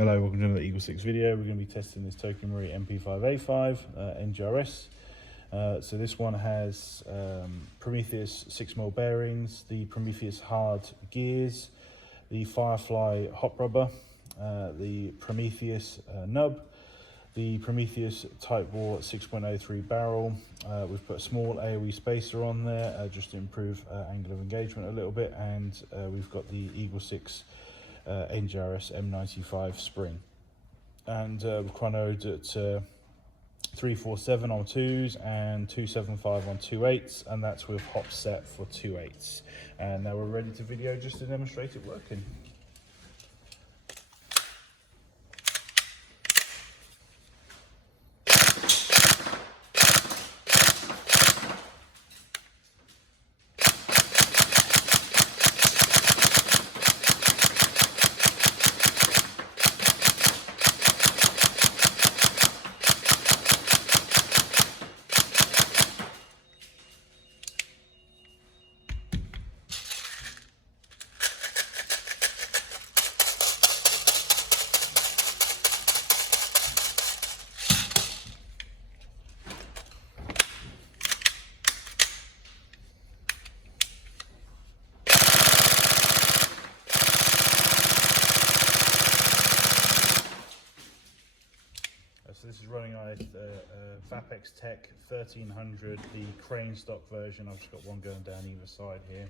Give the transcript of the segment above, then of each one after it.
Hello, welcome to another EagleSix video. We're going to be testing this TM MP5A5 NGRS. So this one has Prometheus 6mm bearings, the Prometheus hard gears, the Firefly hot rubber, the Prometheus nub, the Prometheus tightbore 6.03 barrel. We've put a small AOE Spacer on there just to improve angle of engagement a little bit, and we've got the EagleSix NGRS M95 spring, and we've chronoed at 347 on 2s and 275 on 2/8s, and that's with hop set for 2/8s. And now we're ready to video just to demonstrate it working. So this is running on a Vapex Tech 1300, the Cranestock version. I've just got one going down either side here.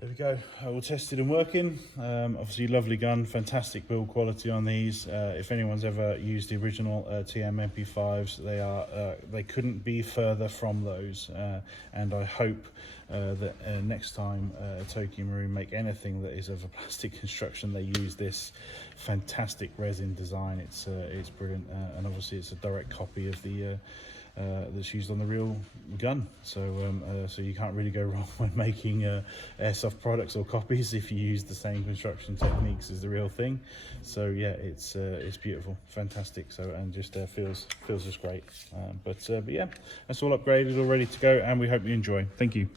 There we go, all tested and working. Obviously lovely gun, fantastic build quality on these. If anyone's ever used the original TM MP5s, they couldn't be further from those. And I hope that next time Tokyo make anything that is of a plastic construction, they use this fantastic resin design. It's brilliant, and obviously it's a direct copy of the that's used on the real gun, so you can't really go wrong when making airsoft products or copies if you use the same construction techniques as the real thing. So yeah, it's beautiful, fantastic. So, and just feels just great. But yeah, that's all upgraded, all ready to go, and we hope you enjoy. Thank you.